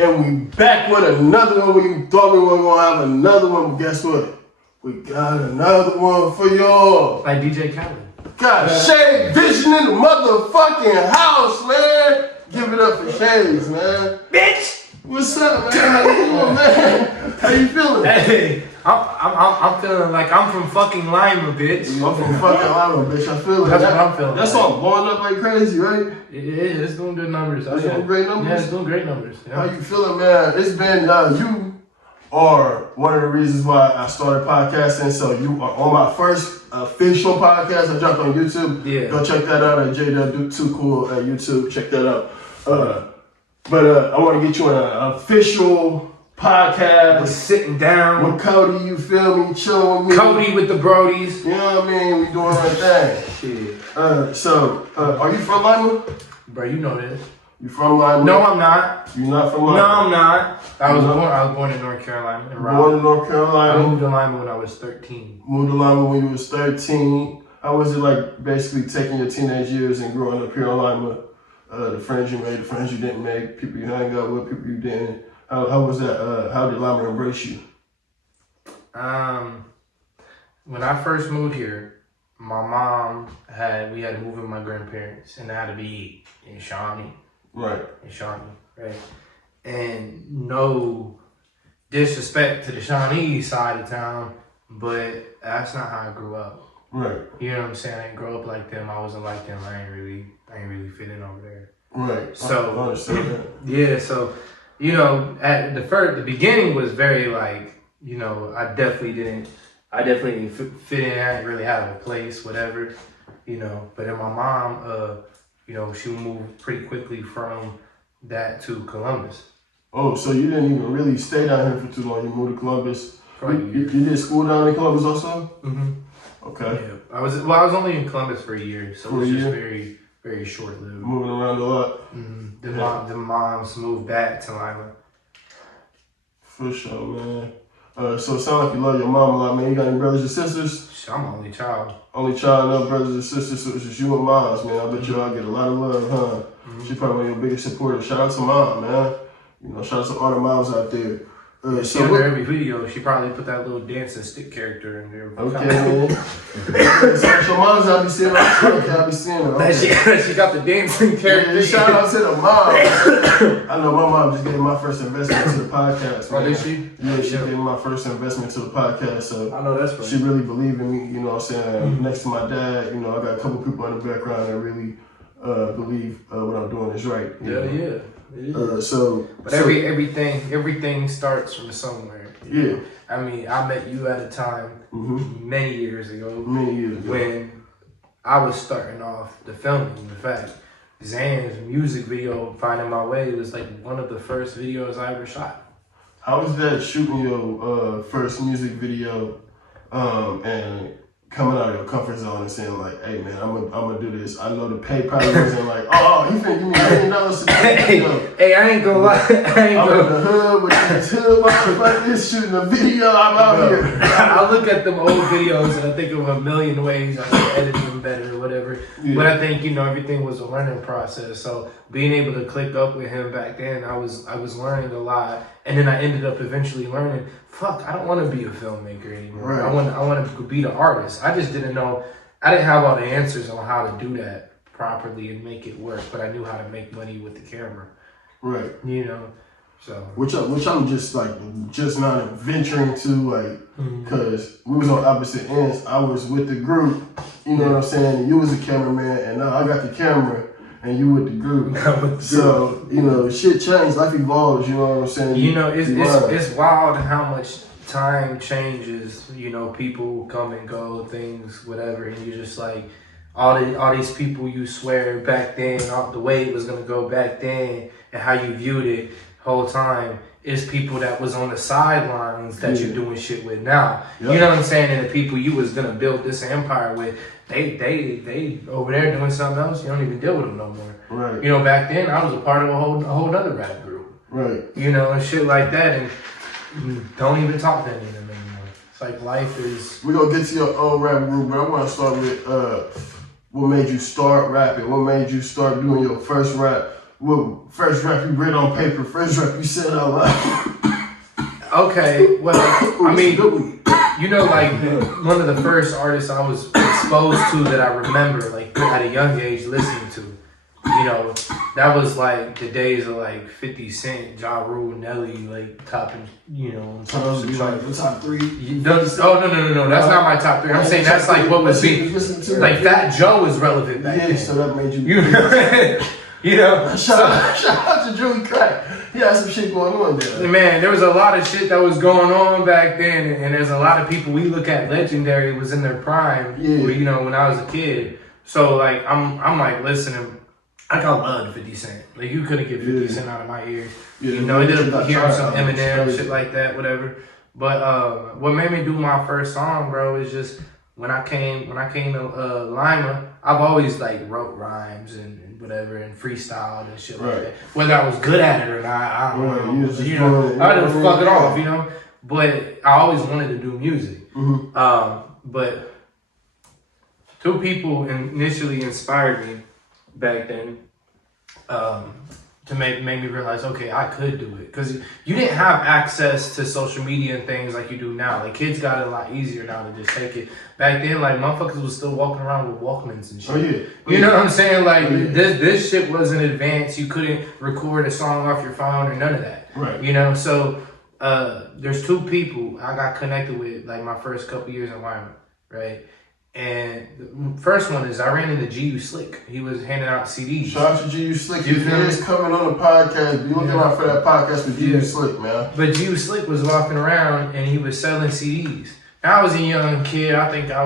And we back with another one. We thought we weren't gonna have another one, but guess what? We got another one for y'all. Like DJ Khaled. Got Shade Vision in the motherfucking house, man. Give it up for Shades, man. Bitch! What's up, man? How you doing, man? How you feeling? Hey, I'm feeling like I'm from fucking Lima, bitch. I'm from fucking Lima, bitch. I feel it. That's what I'm feeling. That's all blowing up like crazy, right? It's doing good numbers. It's doing great numbers? Yeah, it's doing great numbers. Yeah. How you feeling, man? It's been you are one of the reasons why I started podcasting. So you are on my first official podcast. I dropped on YouTube. Yeah. Go check that out at JW2Cool at YouTube. Check that out. But I want to get you on an official podcast. We're sitting down With Cody, you feel me? Chilling with me. Cody with the Brodies. You know what I mean? We doing our thing. Shit. So, are you from Lima? Bro, you know this. You from Lima? No, I'm not. You not from Lima? No, I'm not. I was born in North Carolina. Born in North I Carolina. moved to Lima when I was 13. Moved to Lima when you was 13. How was it like basically taking your teenage years and growing up here in Lima? The friends you made, the friends you didn't make, people you hang out with, people you didn't. How was that? How did Lima embrace you? When I first moved here, my mom we had to move with my grandparents, and I had to be in Shawnee. Right. In Shawnee, right? And no disrespect to the Shawnee side of town, but that's not how I grew up. Right. You know what I'm saying? I didn't grow up like them. I wasn't like them. I ain't really fit in over there. Right. So I understand that. yeah. So you know, at the beginning was very like, you know, I definitely didn't fit in. I didn't really have a place, whatever, you know. But then my mom, you know, she moved pretty quickly from that to Columbus. Oh, so you didn't even really stay down here for too long. You moved to Columbus. Right. You did school down in Columbus also? Mm-hmm. Okay. Yeah. I was only in Columbus for a year, so it was just very, very short lived. Moving around a lot. Mm-hmm. The moms moved back to Lima. For sure, man. So it sounds like you love your mom a lot, man. You got any brothers and sisters? I'm the only child. Only child, no brothers and sisters, so it's just you and moms, man. I bet you all get a lot of love, huh? Mm-hmm. She's probably one of your biggest supporters. Shout out to mom, man. You know, shout out to all the moms out there. So under every video, she probably put that little dancing stick character in there. Okay, man. So mom's I be seeing her. Okay, I be seeing her. Okay. She got the dancing character. Yeah, shout out to the mom. I know my mom just gave my first investment to the podcast. Oh, Man. did she? Yeah, she gave me my first investment to the podcast. So I know that's right. she really believed in me. You know what I'm saying? Next to my dad, you know, I got a couple people in the background that really believe what I'm doing is right. Yeah. But everything starts from somewhere. Yeah. I mean, I met you at a time many years ago. When I was starting off the filming. In fact, Zan's music video, Finding My Way, was like one of the first videos I ever shot. How was that shooting your first music video and coming out of your comfort zone and saying like, hey man, I'm gonna do this. I know the pay probably wasn't like, oh, you finna give me $1 million to do this video. Hey, I ain't gonna lie. I'm in the hood with this hood motherfuckers shooting a video. I'm out here. I look at them old videos and I think of a million ways I could edit them better or whatever. Yeah. But I think, you know, everything was a learning process. So being able to click up with him back then, I was learning a lot. And then I ended up eventually learning, fuck, I don't want to be a filmmaker anymore. Right. I want to be the artist. I just didn't know, I didn't have all the answers on how to do that properly and make it work, but I knew how to make money with the camera. Right. You know, so. Which I'm just not venturing to, like, because we was on opposite ends. I was with the group, you know what I'm saying? You was a cameraman, and now I got the camera. And you with the group. So, you know, shit changed. Life evolves, you know what I'm saying? You know, it's wild how much time changes. You know, people come and go, things, whatever. And you're just like, all these people you swear back then, the way it was going to go back then and how you viewed it whole time is people that was on the sidelines that you're doing shit with now. Yep. You know what I'm saying? And the people you was going to build this empire with, they over there doing something else. You don't even deal with them no more. Right. You know, back then I was a part of a whole other rap group. Right. You know, and shit like that, and don't even talk to any of them anymore. It's like life is. We're gonna get to your own rap group, but I want to start with what made you start rapping. What made you start doing your first rap? what first rap you read on paper, first rap you said out loud. Okay, well, I mean, you know, like one of the first artists I was exposed to that I remember, like at a young age, listening to. You know, that was like the days of like 50 Cent, Ja Rule, Nelly, like topping, you know. So those would be like the top 3. No. That's not my top 3. I'm saying that's like what was being, like Fat Joe was relevant back then. So that made you. You know. Shout out to Joey Crack. He had some shit going on there. Man, there was a lot of shit that was going on back then, and there's a lot of people we look at legendary was in their prime. Yeah. You know, when I was a kid. So like I'm like listening. Like I loved 50 Cent. Like you couldn't get 50 Cent out of my ears. Yeah, you know, I did hear some Eminem, shit like that, whatever. But what made me do my first song, bro, is just when I came to Lima, I've always like wrote rhymes and whatever and freestyled and shit like that. Whether I was good at it or not, I don't know. You know, I just fuck it off, you know. But I always wanted to do music. But two people initially inspired me back then to make me realize, okay, I could do it. Because you didn't have access to social media and things like you do now. Like, kids got it a lot easier now to just take it. Back then, like, motherfuckers was still walking around with Walkmans and shit. Oh, yeah. You know what I'm saying? Like, this shit wasn't advanced. You couldn't record a song off your phone or none of that. Right. You know? So, there's two people I got connected with, like, my first couple years in Wyoming, right? And the first one is I ran into G.U. Slick. He was handing out CDs. Shout out to G.U. Slick. He is coming on the podcast. Be looking out for that podcast with G.U. Slick, man. But G.U. Slick was walking around and he was selling CDs. Now, I was a young kid. I think I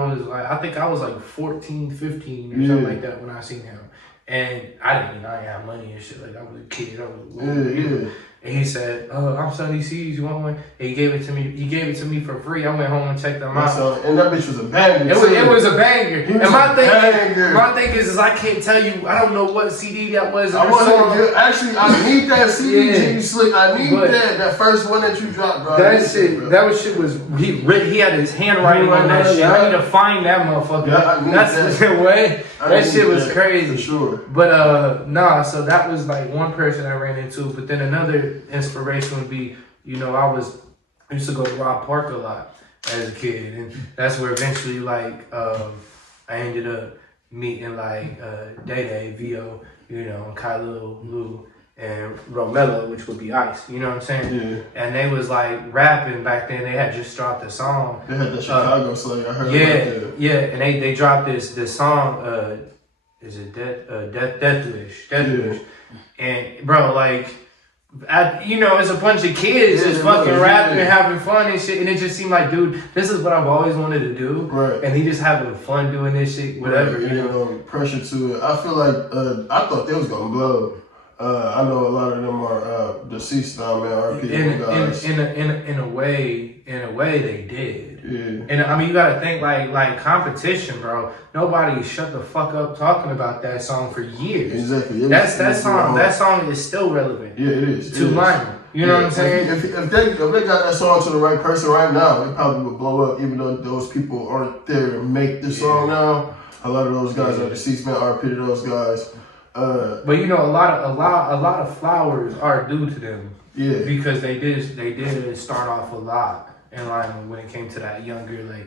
was like 14, 15 or something like that when I seen him. And I didn't have money and shit. Like, I was a kid. I was And he said, I'm selling these CDs, you want one? And he gave it to me. He gave it to me for free. I went home and checked them out. And that bitch was a banger. It was a banger. And my thing is I can't tell you, I don't know what CD that was. Actually, I need that CD, G.U. Slick. I need that first one that you dropped, bro. That shit was, he had his handwriting on that shit. I need to find that motherfucker. Yeah, that's the way. That shit was crazy. For sure. But, so that was like one person I ran into. But then another inspiration would be, you know, I used to go to Rock Park a lot as a kid, and that's where eventually like I ended up meeting like Day Vio, you know, and Kylo, Lou, and Romelo, which would be Ice, you know what I'm saying? Yeah. And they was like rapping back then. They had just dropped a song. They had the Chicago slang. I heard about that. And they dropped this song. Is it Death Wish? And bro, like. It's a bunch of kids just fucking rapping and having fun and shit, and it just seemed like, dude, this is what I've always wanted to do, right? And he just having fun doing this shit, whatever. Right. You know, pressure to it. I feel like I thought they was gonna blow. I know a lot of them are deceased now, man. RP guys. In a way, they did. Yeah. And I mean, you gotta think like competition, bro. Nobody shut the fuck up talking about that song for years. Exactly. That song is still relevant. Yeah, it is. To mine. You know what I'm saying? If they got that song to the right person right now, it probably would blow up. Even though those people aren't there to make the song now, a lot of those guys are deceased, man. RP to those guys. But you know, a lot of flowers are due to them. Yeah. Because they did start off a lot in line when it came to that younger, like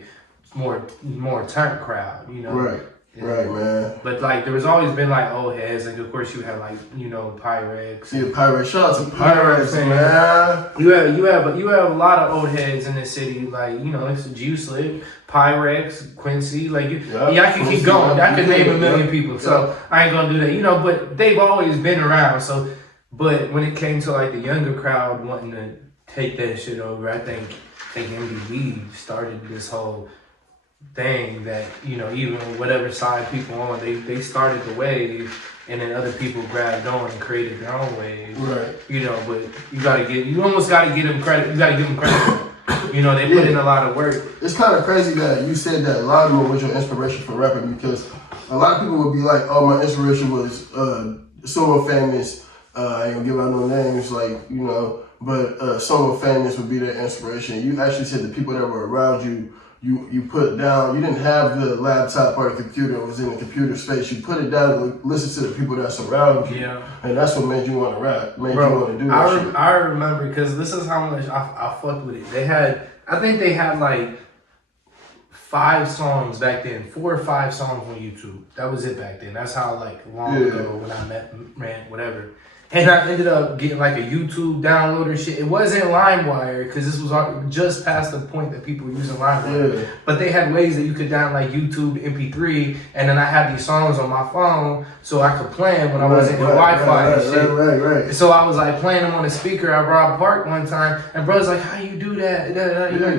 more turn crowd, you know. Right. Right, man. But like there was always been like old heads, like of course you had like, you know, Pyrex. Yeah, Pyrex. Shout out to Pyrex, man. You have a lot of old heads in this city, like, you know, it's G.U. Slick, Pyrex, Quincy, like I can keep going. I could name a million people, so I ain't gonna do that, you know. But they've always been around. So, but when it came to like the younger crowd wanting to take that shit over, I think MDB started this whole thing that, you know, even whatever side people on, they started the wave, and then other people grabbed on and created their own wave. Right. You know, but you almost gotta give them credit. You gotta give them credit. You know, they put in a lot of work. It's kind of crazy that you said that Lima was your inspiration for rapping, because a lot of people would be like, oh, my inspiration was someone famous. I ain't gonna give out no names, like, you know, but someone famous would be their inspiration. You actually said the people that were around you you put down. You didn't have the laptop or the computer. It was in the computer space. You put it down and listen to the people that surround you. Yeah. And that's what made you want to rap. Made Bro, you want to do that shit. I remember because this is how much I fucked with it. I think they had like 5 songs back then, 4 or 5 songs on YouTube. That was it back then. That's how like long ago when I met whatever. And I ended up getting like a YouTube downloader shit. It wasn't LimeWire because this was just past the point that people were using LimeWire. Yeah. But they had ways that you could download like YouTube MP3, and then I had these songs on my phone so I could play them when I wasn't in Wi-Fi and shit. Right. So I was like playing them on the speaker at Rob Park one time, and bro's like, "How you do that?"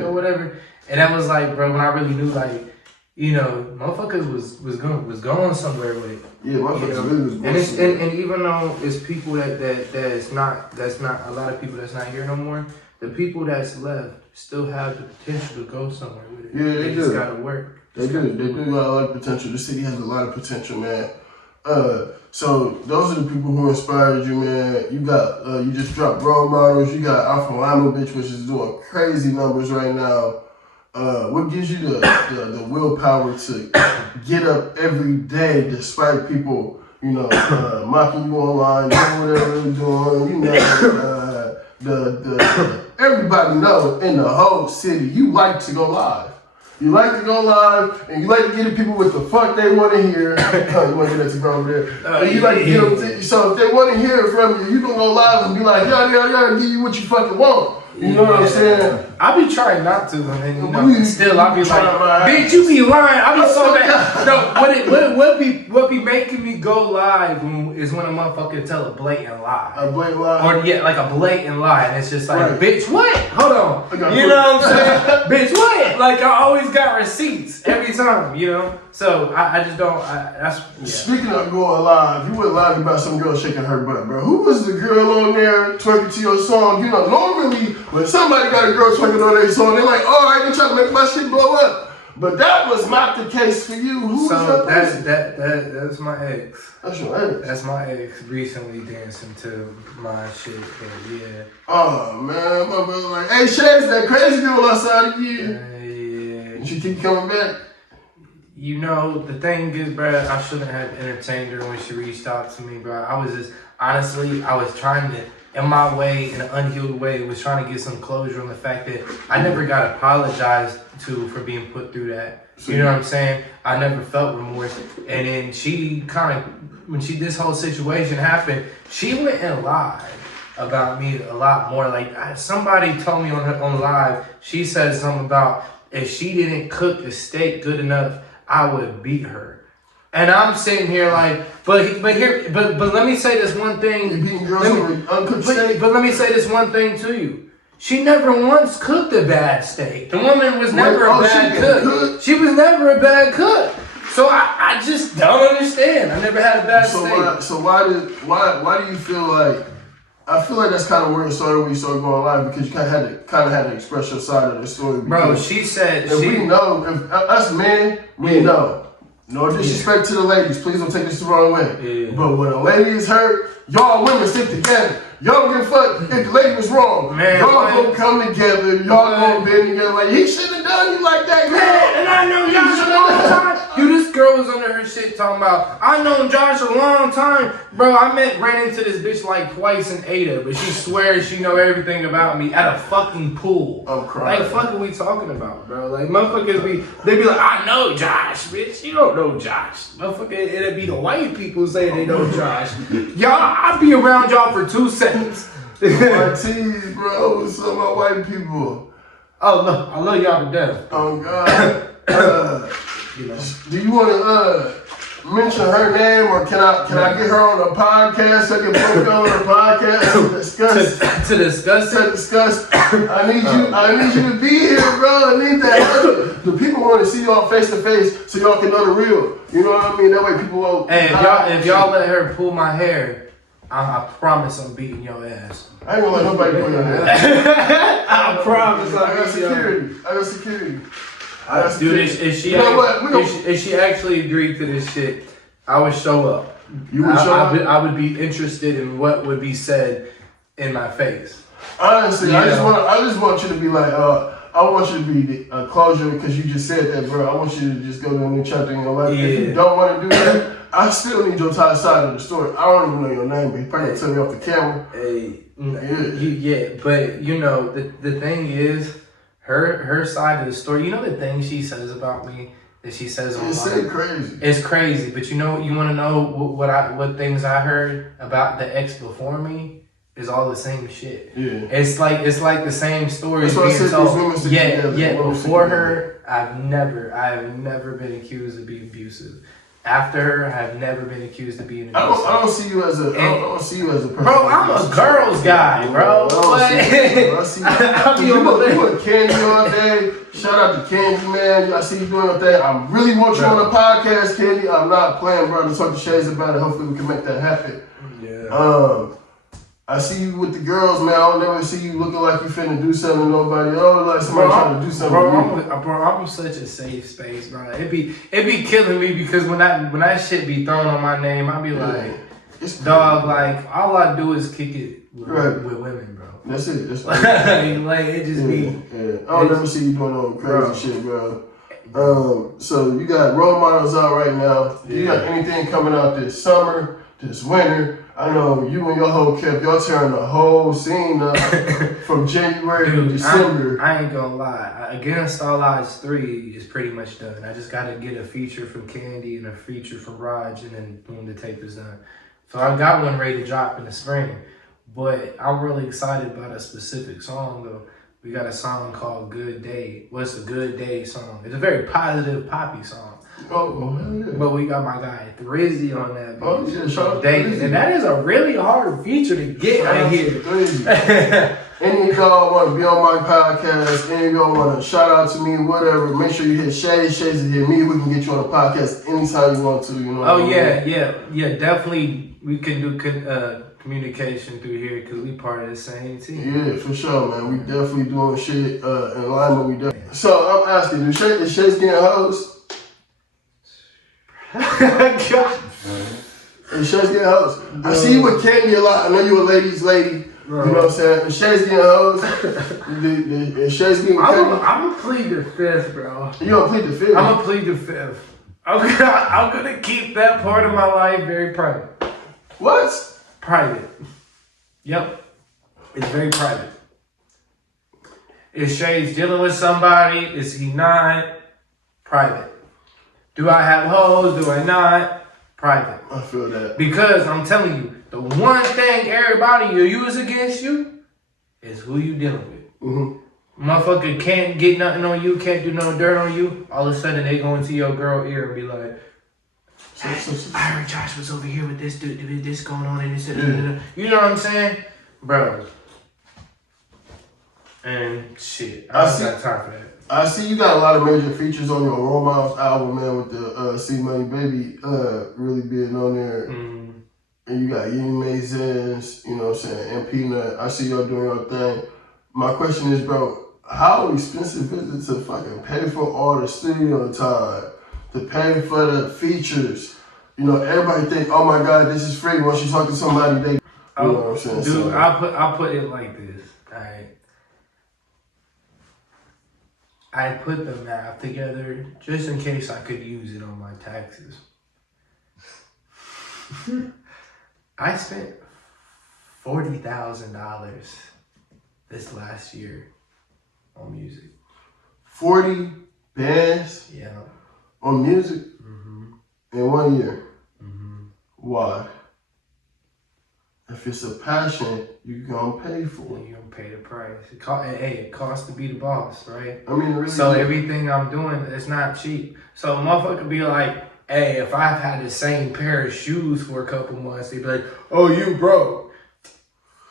Or whatever. And that was like, bro, when I really knew like, you know, motherfuckers was going somewhere with it. Yeah, motherfuckers really was. And even though it's people that's not a lot of people that's not here no more, the people that's left still have the potential to go somewhere with it. Yeah, they just gotta work. They do got a lot of potential. The city has a lot of potential, man. So those are the people who inspired you, man. You got you just dropped Role Models. You got Alpha Lima, bitch, which is doing crazy numbers right now. What gives you the willpower to get up every day despite people, you know, mocking you online, doing whatever they're doing, you know, everybody knows in the whole city, you like to go live. You like to go live, and you like to get the people with the fuck they want to hear. You want to get that to go over there. And you like to get them so if they want to hear it from you, you can go live and be like, yeah, give you what you fucking want. You know what I'm saying? I be trying not to, and you know, still I be like, bitch, you be lying. I be so bad. No, what be making me go live is when a motherfucker tell a blatant lie. A blatant lie? Or yeah, like a blatant lie, and it's just like, bitch, what? Hold on. You know what I'm saying? Bitch, what? Like I always got receipts every time, you know? So I just don't, Speaking of going live, you went live about some girl shaking her butt, bro. Who was the girl on there twerking to your song? You know, normally when somebody got a girl twerking on their song, they're like, all right, they're trying to make my shit blow up. But that was not the case for you. Who was that person? That's my ex. That's your ex? That's my ex recently dancing to my shit, but yeah. Oh, man, my brother like, hey, Shaz, that crazy girl outside of you. Yeah. She keep coming back? You know, the thing is, bro, I shouldn't have entertained her when she reached out to me, bro. I was just, honestly, I was trying to, in my way, in an unhealed way, was trying to get some closure on the fact that I never got apologized to for being put through that. You know what I'm saying? I never felt remorse. And then she kind of, when this whole situation happened, she went and lied about me a lot more. Like, somebody told me on live, she said something about if she didn't cook the steak good enough, I would beat her. And I'm sitting here like, but let me say this one thing. You beating girls over uncooked steak? But let me say this one thing to you. She never once cooked a bad steak. The woman was never a bad cook. She was never a bad cook. So I just don't understand. I never had a bad steak. Why do you feel like? I feel like that's kind of where it started when you started going live because you kind of had to express your side of the story. Bro, she said we know, if us men, we know. No disrespect to the ladies. Please don't take this the wrong way. Yeah. But when a lady is hurt, y'all women stick together. Y'all don't give a fuck if the lady was wrong. Man, y'all gonna come together. Y'all gonna bend together like, he shouldn't have done you like that, man. And I know Josh a long time. Dude, this girl was under her shit talking about, I known Josh a long time. Bro, ran into this bitch like twice in Ada, but she swears she know everything about me at a fucking pool. I'm crying. Like, fuck are we talking about, bro? Like, motherfuckers they be like, I know Josh, bitch. You don't know Josh. Motherfucker, it'll be the white people saying they know Josh. Y'all, I'll be around y'all for 2 seconds. Martins, bro. What's up, my white people? Oh, look, I love y'all to death. Oh, God. Do you want to mention her name, or can I get her on a podcast? So I can book her on a podcast to discuss. I need you to be here, bro. I need that. The people want to see y'all face to face, so y'all can know the real. You know what I mean? That way people won't. Hey, if y'all let her pull my hair, I promise I'm beating your ass. I ain't gonna let nobody pull your hair. I promise I got security. Dude, if she actually agreed to this shit, I would show up. You would show up? I would be interested in what would be said in my face. Honestly, I just want you to be like, I want you to be a closure because you just said that, bro. I want you to just go to a new chapter in your life. Yeah. If you don't want to do that, I still need your side of the story. I don't even know your name, but you probably tell me off the camera. But you know the thing is, her side of the story. You know the thing she says about me that she says online. It's crazy. It's crazy, but you know, you want to know what things I heard about the ex before me is all the same shit. Yeah. It's like the same stories being told. Yeah. Before her, I've never been accused of being abusive. After her, I've never been accused of being abusive. I don't see you as a. I don't see you as a person. Bro, I'm a girl's guy, bro. I see you. You with Candy all day. Shout out to Candy, man. I see you doing your thing. I really want you on the podcast, Candy. I'm not playing, bro. To talk to Shades about it. Hopefully, we can make that happen. Yeah. I see you with the girls, man. I don't never see you looking like you finna do something to nobody. Oh, like somebody trying to do something. I'm such a safe space, bro. It be killing me because when that shit be thrown on my name, I be like, dog, like all I do is kick it with women, bro. That's it. That's like it just be. Yeah. I don't never see you doing no crazy shit, bro. So you got role models out right now. You got anything coming out this summer, this winter? I know you and your whole camp, y'all tearing the whole scene up from January to December. I ain't gonna lie. Against All Odds 3 is pretty much done. I just gotta get a feature from Candy and a feature from Raj, and then boom, the tape is done. So I got one ready to drop in the spring. But I'm really excited about a specific song though. We got a song called Good Day. Well, it's a Good Day song. It's a very positive poppy song. Oh, yeah. But we got my guy Thrizzy on that. Oh, yeah, shout out Day. And that is a really hard feature to get right here. Any of y'all want to be on my podcast, any of y'all want to shout out to me, whatever, make sure you hit Shades will hit me. We can get you on the podcast anytime you want to. You know. Oh, yeah. Definitely we can do communication through here because we part of the same team. Yeah, for sure, man. We definitely doing shit in alignment. We definitely. So I'm asking, is Shades getting hoes? God. And Shay's getting hoes. I see you with Candy a lot. I know you a ladies' lady. Bro. You know what I'm saying? And Shay's getting hoes. And Shay's getting Candy. I'm gonna plead the fifth, bro. You gonna plead the fifth? I'm gonna plead the fifth. I'm gonna keep that part of my life very private. What? Private. Yep. It's very private. Is Shay's dealing with somebody? Is he not? Private. Do I have hoes? Do I not? Private. I feel that. Because I'm telling you, the one thing everybody will use against you is who you dealing with. Mm-hmm. Motherfucker can't get nothing on you, can't do no dirt on you. All of a sudden they go into your girl ear and be like, I heard Josh was over here with this dude, with this going on and this. You know what I'm saying? Bro. And shit, I don't got time for that. I see you got a lot of major features on your Role Models album, man, with the C Money Baby really being on there. Mm. And you got Ying Mazins, you know what I'm saying, and Peanut. I see y'all doing your thing. My question is, bro, how expensive is it to fucking pay for all the studio time, to pay for the features? You know, everybody think, oh my God, this is free. Once you talk to somebody, they, you know what I'm saying? Dude, so, I'll put it like this, all right? I put the math together just in case I could use it on my taxes. I spent $40,000 this last year on music. 40 bands? Yeah. On music? Mm-hmm. In 1 year? Mm-hmm. Why? If it's a passion, you gonna pay for it. You gonna pay the price. It costs to be the boss, right? I mean, really. So everything I'm doing, it's not cheap. So a motherfucker be like, hey, if I've had the same pair of shoes for a couple months, they be like, oh, you broke.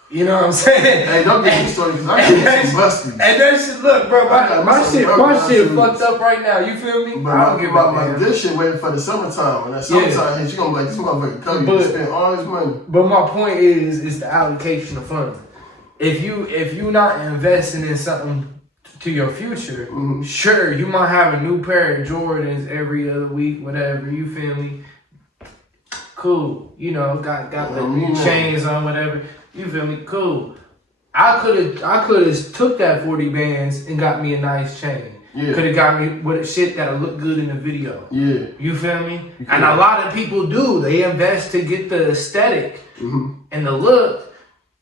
You know what I'm saying? Hey, don't get me started because I got some busties. And that shit, look, bro, my shit fucked up right now. You feel me? But I don't give a this shit waiting for the summertime. When that summertime hits, you gonna be like, this motherfucker cut you to spend all his money. But my point is the allocation of funds. If you not investing in something to your future, mm-hmm. Sure, you might have a new pair of Jordans every other week, whatever. You feel me? Cool. You know, got the chains on, whatever. You feel me? Cool. I could have took that 40 bands and got me a nice chain. Yeah. Could have got me with shit that'll look good in the video. Yeah. You feel me? And a lot of people do. They invest to get the aesthetic and the look,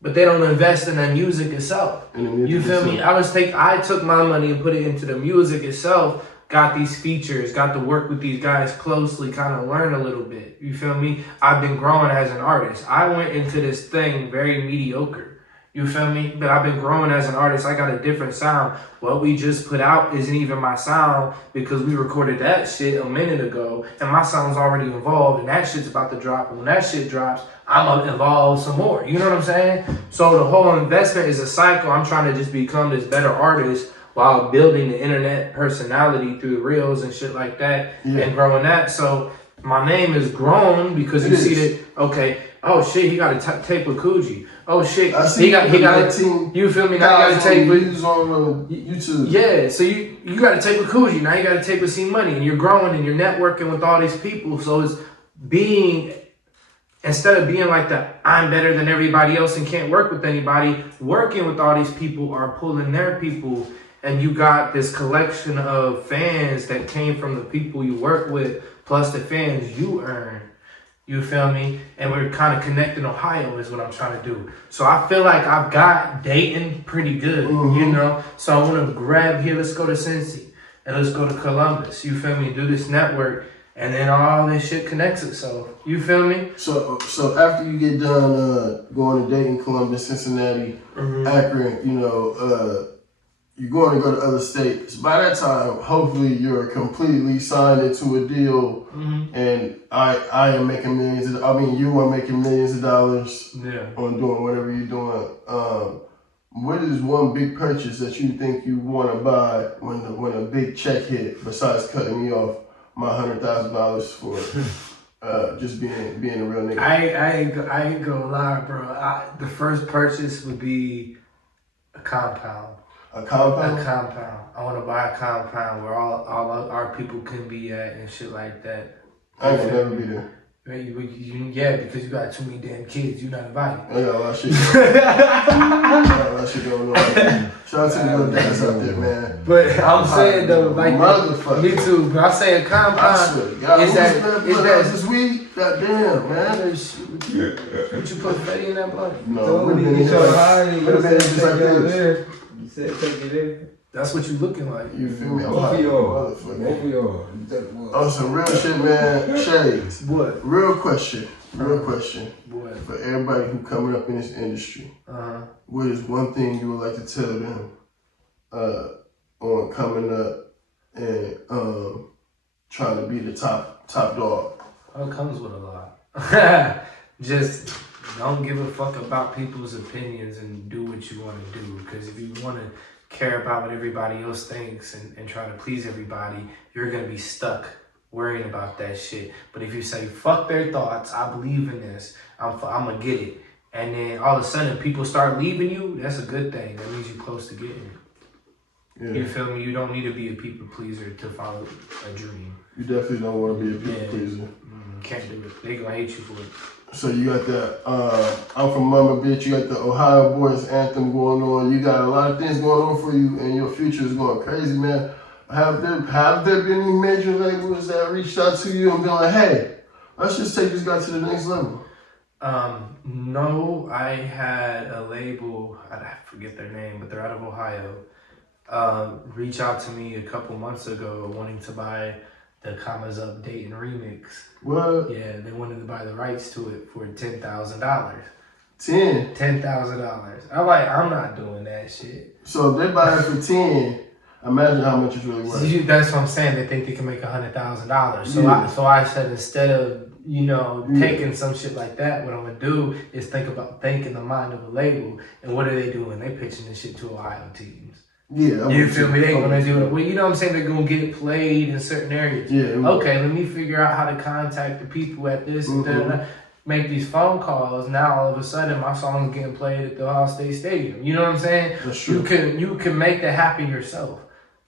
but they don't invest in the music itself. You feel me? I took my money and put it into the music itself. Got these features, got to work with these guys closely, kind of learn a little bit. You feel me? I've been growing as an artist. I went into this thing very mediocre. You feel me? But I've been growing as an artist. I got a different sound. What we just put out isn't even my sound because we recorded that shit a minute ago and my sound's already involved and that shit's about to drop. And when that shit drops, I'm gonna involve some more. You know what I'm saying? So the whole investment is a cycle. I'm trying to just become this better artist while building the internet personality through reels and shit like that and growing that. So my name has grown because you see that, okay, oh shit, he got a tape with Coogee. Oh shit, he got a, you feel me? Now you got to tape with on YouTube. Yeah, so you got to tape with Coogee. Now you got to tape with C Money, and you're growing and you're networking with all these people. So it's instead of being like I'm better than everybody else and can't work with anybody, working with all these people are pulling their people, and you got this collection of fans that came from the people you work with, plus the fans you earn. You feel me? And we're kind of connecting Ohio is what I'm trying to do. So I feel like I've got Dayton pretty good, you know? So I want to grab here, let's go to Cincy, and let's go to Columbus. You feel me? Do this network, and then all this shit connects itself. You feel me? So after you get done going to Dayton, Columbus, Cincinnati, Akron, you know, you're going to go to other states. By that time, hopefully you're completely signed into a deal and I am making millions of, you are making millions of dollars on doing whatever you're doing. What is one big purchase that you think you want to buy when a big check hit, besides cutting me off my $100,000 for just being a real nigga? I ain't gonna lie, bro. The first purchase would be a compound. A compound? A compound. I want to buy a compound where all our people can be at and shit like that. I ain't gonna never be there. Yeah, because you got too many damn kids. You're not invited. I got a lot of shit going on. I got a lot of shit going on. Shout out to the little dads out there, man. But I'm saying though, like, motherfucker. Me too. But I say a compound. I swear to God, is that this weed? Goddamn, man. Would you put Fetty in that blunt? No, we've been so high. We've been just like this. You said take it in. That's what you looking like. You feel me? I'm Both hot, of y'all. motherfucker. Both of y'all. Oh, some real shit, man. Shades. What? Real question. What? For everybody who coming up in this industry, what is one thing you would like to tell them on coming up and trying to be the top dog? It comes with a lot. Just don't give a fuck about people's opinions and do what you want to do. Because if you want to care about what everybody else thinks and try to please everybody, you're going to be stuck worrying about that shit. But if you say, fuck their thoughts, I believe in this, I'm going to get it. And then all of a sudden people start leaving you, that's a good thing. That means you're close to getting it. Yeah. You feel me? You don't need to be a people pleaser to follow a dream. You definitely don't want to be a people pleaser. Can't do it. They gonna hate you for it. So you got that, I'm from Mama Bitch, you got the Ohio Boys anthem going on. You got a lot of things going on for you and your future is going crazy, man. Have there been any major labels that reached out to you and been like, hey, let's just take this guy to the next level? No, I had a label, I forget their name, but they're out of Ohio, reach out to me a couple months ago wanting to buy the Commas Up Dayton remix. What? Yeah, they wanted to buy the rights to it for $10,000. $10,000. I'm like, I'm not doing that shit. So if they buy it for 10, imagine how much it's really worth. That's what I'm saying. They think they can make $100,000. So I said, instead of taking some shit like that, what I'm gonna do is think in the mind of a label. And what are they doing? They pitching this shit to Ohio teams. Yeah, you feel me? They ain't gonna do it. Well, you know what I'm saying? They're gonna get played in certain areas. Yeah. Okay, let me figure out how to contact the people at this and that. Make these phone calls. Now all of a sudden my song's getting played at the Ohio State Stadium. You know what I'm saying? That's true. You can make that happen yourself.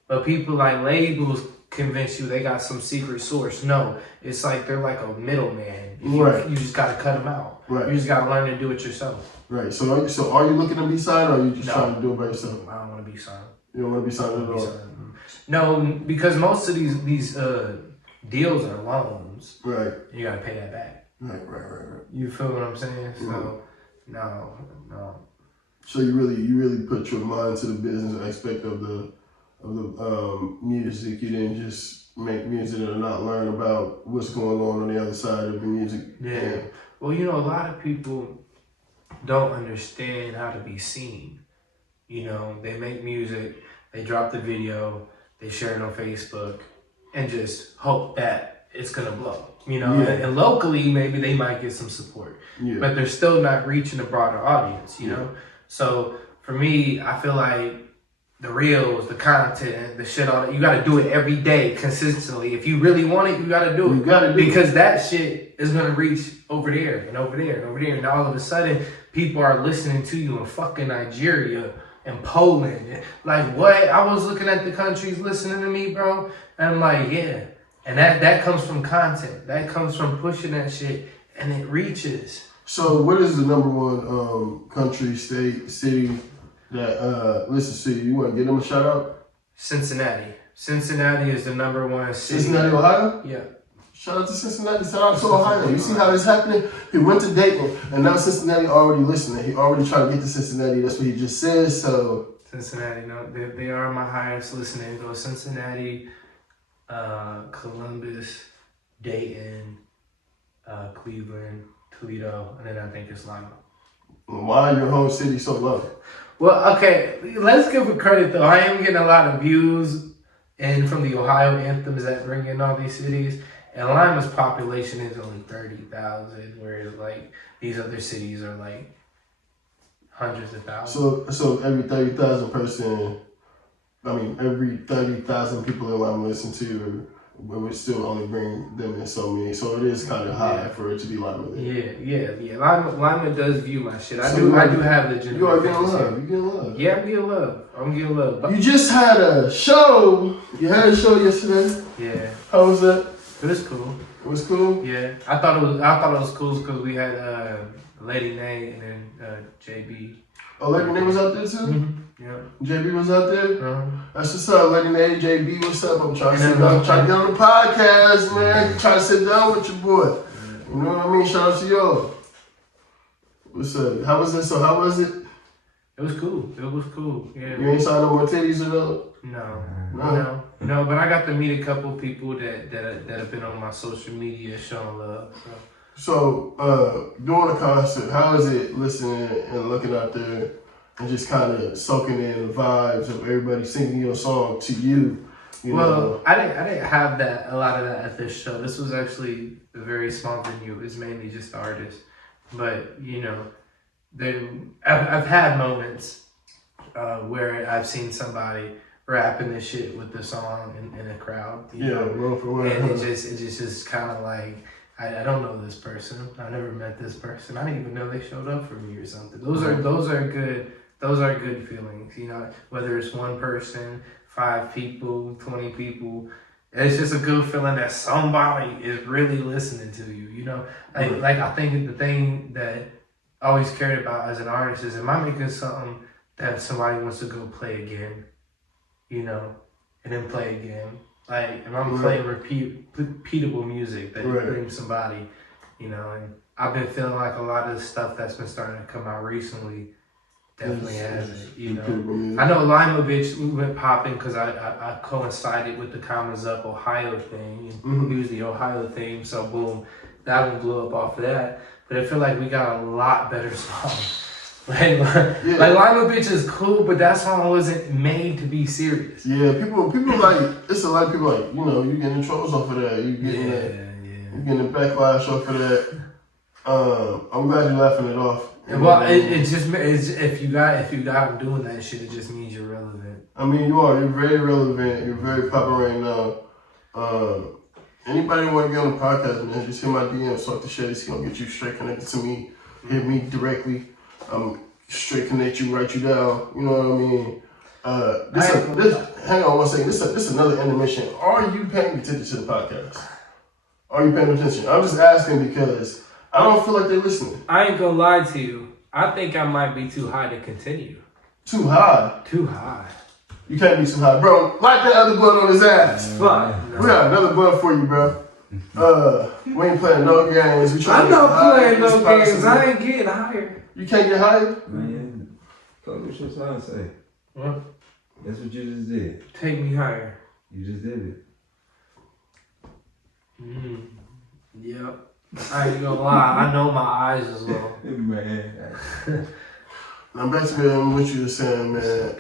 But people like labels convince you they got some secret source. No, it's like they're like a middleman. Right. You just gotta cut them out. Right. You just gotta learn to do it yourself. Right. So are you looking to be signed, or are you just No. trying to do it by yourself? I don't want to be signed. You don't want to be signed at all. No, because most of these deals are loans. Right. You gotta pay that back. Right. You feel what I'm saying? So no. So you really put your mind to the business aspect of the music. You didn't just make music and not learn about what's going on the other side of the music. Yeah. Well, you know, a lot of people don't understand how to be seen. You know, they make music, they drop the video, they share it on Facebook, and just hope that it's gonna blow. You know, and locally maybe they might get some support, but they're still not reaching a broader audience. You know, so for me, I feel like the reels, the content, the shit, all that, you gotta do it every day consistently. If you really want it, you gotta do it. You gotta do because that shit is gonna reach over there and over there and over there, and all of a sudden people are listening to you in fucking Nigeria and Poland. Like, what? I was looking at the countries listening to me, bro, and I'm like, yeah. And that comes from content. That comes from pushing that shit, and it reaches. So what is the number one country, state, city that listens to you? You want to give them a shout out? Cincinnati. Cincinnati is the number one city. Cincinnati, Ohio? Yeah. Shout out to Cincinnati. Shout out to Ohio. You see how this happening? He went to Dayton, and now Cincinnati already listening. He already trying to get to Cincinnati. That's what he just said. So Cincinnati, no, they are my highest listening. Go Cincinnati, Columbus, Dayton, Cleveland, Toledo, and then I think it's Lima. why your home city so low? Well, okay, let's give it credit though. I am getting a lot of views and from the Ohio anthems that bring in all these cities. And Lima's population is only 30,000, whereas like these other cities are like hundreds of thousands. So every 30,000 person, every 30,000 people in Lima listen to you, but we still only bring them in so many. So it is kind of high for it to be Lima. Yeah. Lima does view my shit. I do have legitimate. You are getting fans love. here. You getting love. Yeah, I'm getting love. But You just had a show. You had a show yesterday. yeah, How was that? it was cool. It was cool. Yeah, I thought it was cool because we had Lady Nay and then JB. Oh, Lady Nay was out there too? Mm-hmm. Yeah. JB was out there? Uh-huh. That's what's up, Lady Nay. JB, what's up? I'm trying to get on the podcast, man. Trying to sit down with your boy. You know what I mean? Shout out to y'all. What's up? How was it? So how was it? It was cool. Yeah. You ain't signed no more titties at all? No. But I got to meet a couple people that have been on my social media showing love. So, during the concert, how is it listening and looking out there and just kind of soaking in the vibes of everybody singing your song to you? You know? I didn't have a lot of that at this show. This was actually a very small venue. It's mainly just artists. But, you know, I've had moments where I've seen somebody rapping this shit with the song in a crowd. You know? And it just kind of like, I don't know this person. I never met this person. I didn't even know they showed up for me or something. Those are good feelings. You know, whether it's one person, 5 people, 20 people. It's just a good feeling that somebody is really listening to you. You know, like I think the thing that I always cared about as an artist is, am I making something that somebody wants to go play again? You know, and then play again. Like, if I'm playing repeatable music that brings somebody, you know, and I've been feeling like a lot of the stuff that's been starting to come out recently definitely has it, you know. I know Lima Bitch, we went popping because I coincided with the Commas Up Ohio thing, and he was the Ohio theme, so boom, that one blew up off of that. But I feel like we got a lot better songs. Like Lima Bitch is cool, but that song wasn't made to be serious. Yeah, people like, it's a lot of people like, you know, you getting trolls off of that, you getting you getting backlash off of that. I'm glad you're laughing it off. Well, it just if you got them doing that shit, it just means you're relevant. I mean, you're very relevant. You're very popular right now. Anybody want to get on the podcast, man? Just hit my DM, talk to Shetty. He's gonna get you straight connected to me. Hit me directly. Straight connect you, write you down. You know what I mean? Hang on one second. This is another intermission. Are you paying attention to the podcast? Are you paying attention? I'm just asking because I don't feel like they're listening. I ain't gonna lie to you. I think I might be too high to continue. Too high? Too high. You can't be too high. Bro, light that other blunt on his ass. Fuck. We got another blunt for you, bro. We ain't playing no games. We trying I'm to get not high playing as no games. possible. I ain't getting higher. You can't get higher? Man, what your son say? What? That's what you just did. Take me higher. You just did it. Yep. I ain't gonna lie. I know my eyes is low. Man. Now back to what you were saying, man.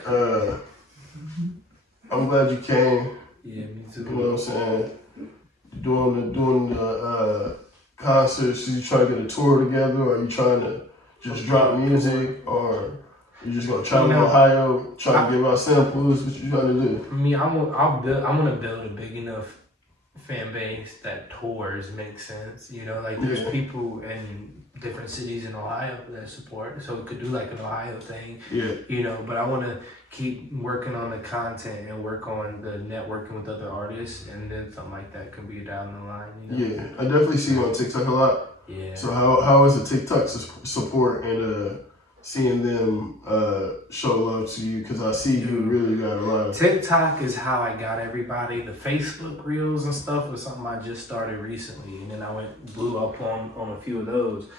I'm glad you came. Yeah, me too. You know what I'm saying? Doing the concerts. You trying to get a tour together, or you trying to just drop music, or you just gonna travel to Ohio, trying to give out samples? What you trying to do? For me, I want to build a big enough fan base that tours make sense. You know, like there's people in different cities in Ohio that support, so we could do like an Ohio thing. Yeah. You know, but I want to keep working on the content and work on the networking with other artists, and then something like that could be down the line. You know? Yeah, I definitely see you on TikTok a lot. Yeah. So how is the TikTok support and seeing them show love to you? Because I see you really got a lot of... TikTok is how I got everybody. The Facebook Reels and stuff was something I just started recently, and then I blew up on a few of those.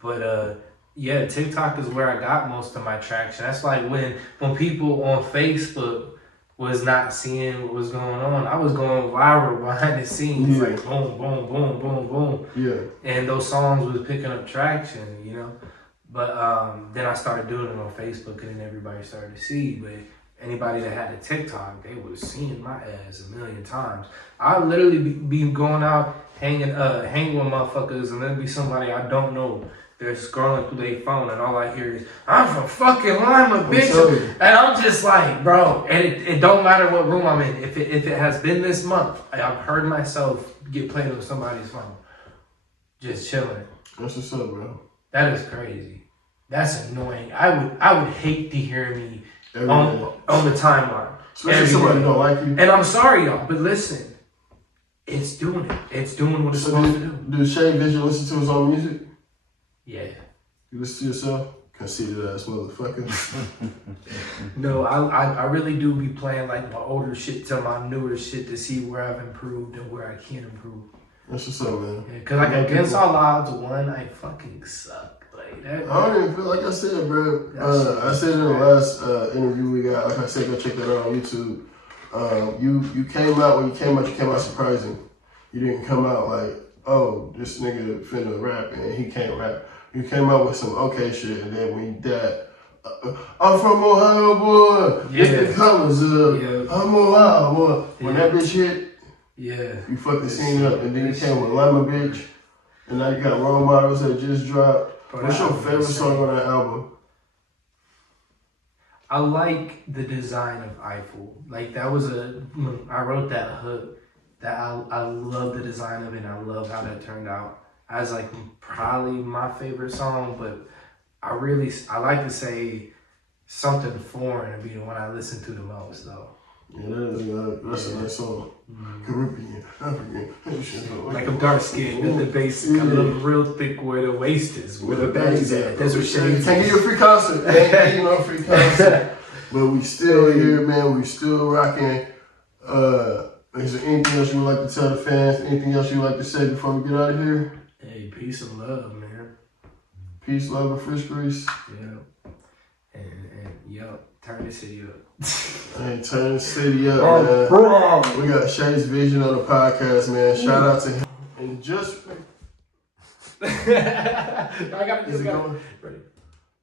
But yeah, TikTok is where I got most of my traction. That's like when people on Facebook was not seeing what was going on, I was going viral behind the scenes, like boom, boom, boom, boom, boom. Yeah. And those songs was picking up traction, you know. But then I started doing it on Facebook, and then everybody started to see. But anybody that had a TikTok, they was seeing my ass a million times. I literally be going out hanging with motherfuckers, and there'd be somebody I don't know. They're scrolling through their phone, and all I hear is, "I'm from fucking Lima, bitch," and I'm just like, bro. And it don't matter what room I'm in. If it has been this month, I've heard myself get played on somebody's phone, just chilling. That's what's up, bro. That is crazy. That's annoying. I would hate to hear me on the timeline. Especially somebody don't like you. And I'm sorry, y'all, but listen, it's doing it. It's doing what it's supposed to do. Do Shay Vision listen to his own music? Yeah. You listen to yourself? Conceited ass motherfucker. No, I really do be playing like my older shit to my newer shit to see where I've improved and where I can improve. That's what's up, man. Yeah, cause like against all odds, I fucking suck. Like that. I don't even feel like I said, bro. I said in the last interview we got. Like I said, go check that out on YouTube. You came out when you came out surprising. You didn't come out like, oh, this nigga finna rap and he can't rap. You came out with some okay shit, and then when you died, I'm from Ohio, boy. Yeah. Get the colors up. Yeah. I'm Ohio, boy. When Yeah. that bitch hit, Yeah. you fucked the scene up, and then you came with Lima, bitch. And now you got Role Models that just dropped. Bro, What's that your album favorite is song on that album? I like the design of Eiffel. Like that was when I wrote that hook. That I love the design of it, and I love how that turned out. As like probably my favorite song, but I like to say something foreign to be the one I listen to the most though. Yeah, that's a nice song. Caribbean, African, Like I'm dark skinned, with the bass, I look real thick where the waist is, where the back is at. That's what shades. Can't give you a free concert. Can't give you no free concert. But we still here, man. We still rocking. Is there anything else you would like to tell the fans? Anything else you would like to say before we get out of here? Hey, peace and love, man. Peace, love, and fresh grease. Yeah. And yo, turn the city up. Hey, turn the city up, man. We got Shay's Vision on the podcast, man. Shout out to him. And just I got is it it. going? Ready?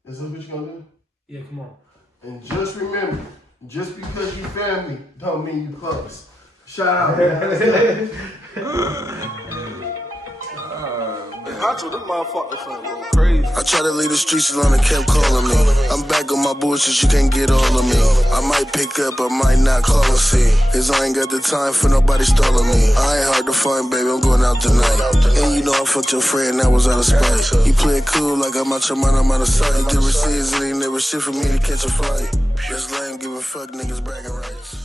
Is that what you gonna do? Yeah, come on. And just remember, just because you family don't mean you close. Shout out, man. Pacho, this motherfucker finna go crazy. I tried to leave the streets alone and kept calling me. I'm back on my bullshit, you can't get all of me. I might pick up, I might not call and see. Cause I ain't got the time for nobody stalling me. I ain't hard to find, baby, I'm going out tonight. And you know I fucked your friend, that was out of spite. You play it cool like I'm out your mind, I'm out of sight. You did receipts, it ain't never shit for me to catch a flight. Just lame giving fuck niggas bragging rights.